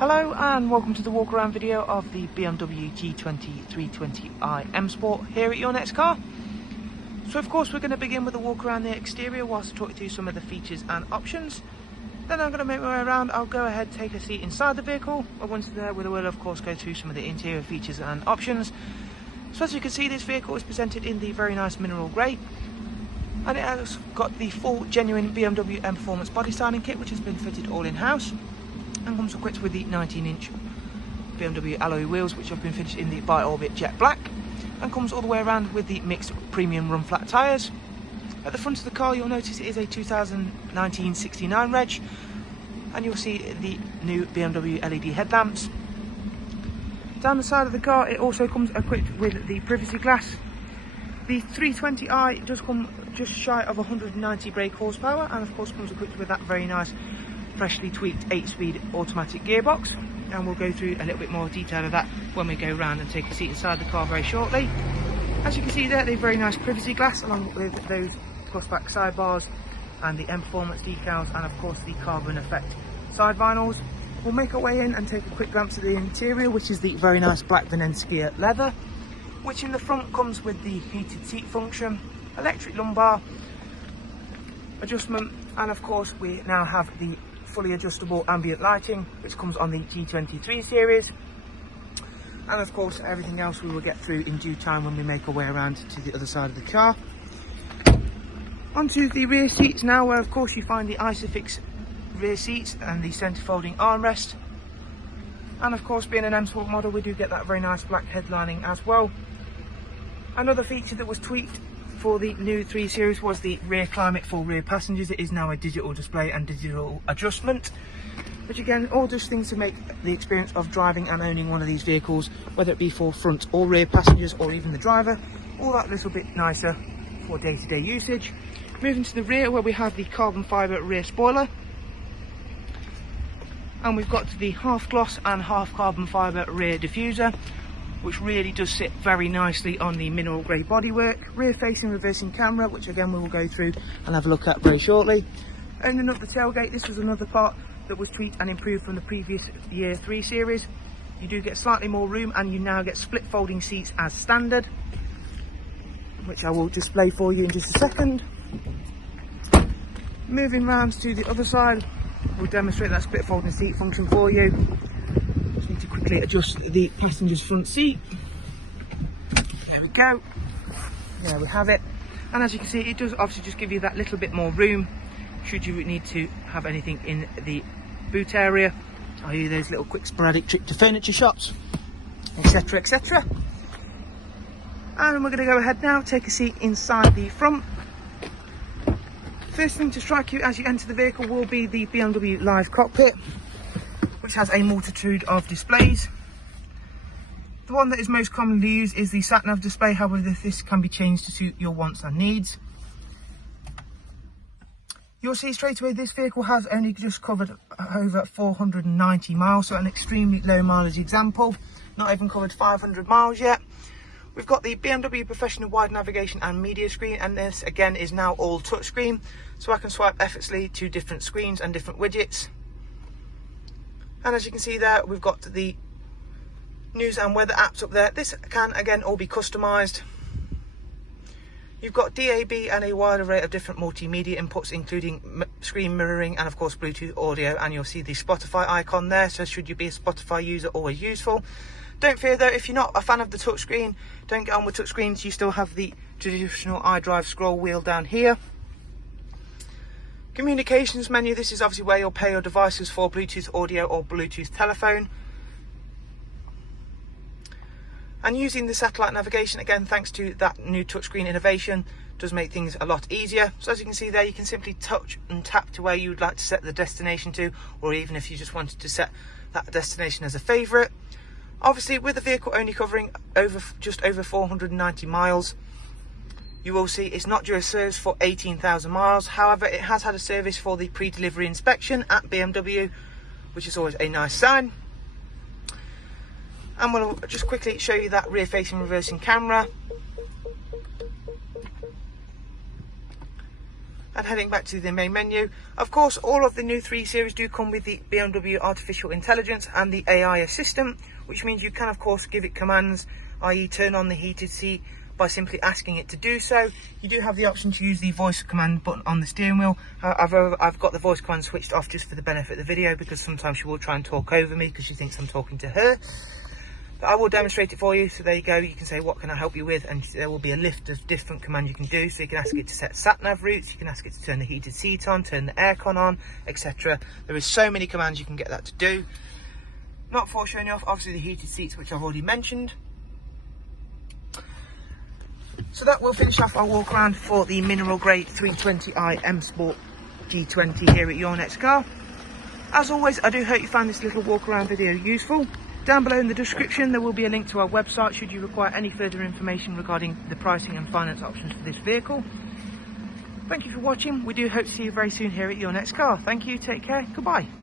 Hello and welcome to the walk around video of the BMW G20 320i MSPORT here at your next car. So of course we're going to begin with a walk around the exterior whilst I talk you through some of the features and options. Then I'm going to make my way around. I'll go ahead, take a seat inside the vehicle, and once there we will of course go through some of the interior features and options. So as you can see, this vehicle is presented in the very nice mineral grey, and it has got the full genuine BMW Mperformance body styling kit, which has been fitted all in-house, and comes equipped with the 19-inch BMW alloy wheels, which have been finished in the Bi-Orbit jet black, and comes all the way around with the mixed premium run flat tyres. At the front of the car you'll notice it is a 2019 69 reg, and you'll see the new BMW LED headlamps. Down the side of the car it also comes equipped with the privacy glass. The 320i does come just shy of 190 brake horsepower, and of course comes equipped with that very nice freshly tweaked 8-speed automatic gearbox, and we'll go through a little bit more detail of that when we go around and take a seat inside the car very shortly. As you can see there, the very nice privacy glass along with those plus back sidebars and the Mperformance decals, and of course the carbon effect side vinyls. We'll make our way in and take a quick glance at the interior, which is the very nice black Verenca leather, which in the front comes with the heated seat function, electric lumbar adjustment, and of course we now have the fully adjustable ambient lighting, which comes on the G20 3 series, and of course everything else we will get through in due time when we make our way around to the other side of the car. Onto the rear seats now, where of course you find the Isofix rear seats and the centre folding armrest, and of course being an M-Sport model we do get that very nice black headlining as well. Another feature that was tweaked for the new 3 Series was the rear climate for rear passengers. It is now a digital display and digital adjustment, which again all just things to make the experience of driving and owning one of these vehicles, whether it be for front or rear passengers or even the driver, all that little bit nicer for day-to-day usage. Moving to the rear, where we have the carbon fibre rear spoiler, and we've got the half gloss and half carbon fibre rear diffuser, which really does sit very nicely on the mineral grey bodywork. Rear facing reversing camera, which again we will go through and have a look at very shortly. Opening up the tailgate, this was another part that was tweaked and improved from the previous year 3 Series. You do get slightly more room, and you now get split folding seats as standard, which I will display for you in just a second. Moving round to the other side, we'll demonstrate that split folding seat function for you. Just need to quickly adjust the passenger's front seat. There we go. There we have it. And as you can see, it does obviously just give you that little bit more room should you need to have anything in the boot area, i.e. those little quick sporadic trip to furniture shops, etc, etc. And we're going to go ahead now, take a seat inside the front. First thing to strike you as you enter the vehicle will be the BMW Live cockpit, which has a multitude of displays. The one that is most commonly used is the Nav Display, however this can be changed to suit your wants and needs. You'll see straight away this vehicle has only just covered over 490 miles, so an extremely low mileage example, not even covered 500 miles yet. We've got the BMW Professional Wide Navigation and Media Screen, and this again is now all touchscreen, so I can swipe effortlessly to different screens and different widgets. And as you can see there, we've got the news and weather apps up there. This can again all be customised. You've got DAB and a wide array of different multimedia inputs, including screen mirroring and of course Bluetooth audio, and you'll see the Spotify icon there, so should you be a Spotify user, always useful. Don't fear though, if you're not a fan of the touchscreen, don't get on with touchscreens. You still have the traditional iDrive scroll wheel down here. Communications menu, this is obviously where you'll pair your devices for Bluetooth audio or Bluetooth telephone. And using the satellite navigation, again thanks to that new touchscreen innovation, does make things a lot easier. So as you can see there, you can simply touch and tap to where you would like to set the destination to, or even if you just wanted to set that destination as a favourite. Obviously with the vehicle only covering just over 490 miles, you will see it's not due a service for 18,000 miles. However, it has had a service for the pre-delivery inspection at BMW, which is always a nice sign. And we'll just quickly show you that rear facing reversing camera. And heading back to the main menu, of course all of the new 3 Series do come with the BMW Artificial Intelligence and the AI Assistant, which means you can of course give it commands, i.e. turn on the heated seat by simply asking it to do so. You do have the option to use the voice command button on the steering wheel. However, I've got the voice command switched off just for the benefit of the video, because sometimes she will try and talk over me because she thinks I'm talking to her. But I will demonstrate it for you. So there you go. You can say, what can I help you with? And there will be a list of different commands you can do. So you can ask it to set sat-nav routes. You can ask it to turn the heated seat on, turn the aircon on, etc. There is so many commands you can get that to do. Not before showing you off, obviously, the heated seats, which I've already mentioned. So that will finish off our walk around for the mineral grade 320i MSPORT G20 here at your next car. As always, I do hope you found this little walk around video useful. Down below in the description there will be a link to our website should you require any further information regarding the pricing and finance options for this vehicle. Thank you for watching. We do hope to see you very soon here at your next car. Thank you, take care, goodbye.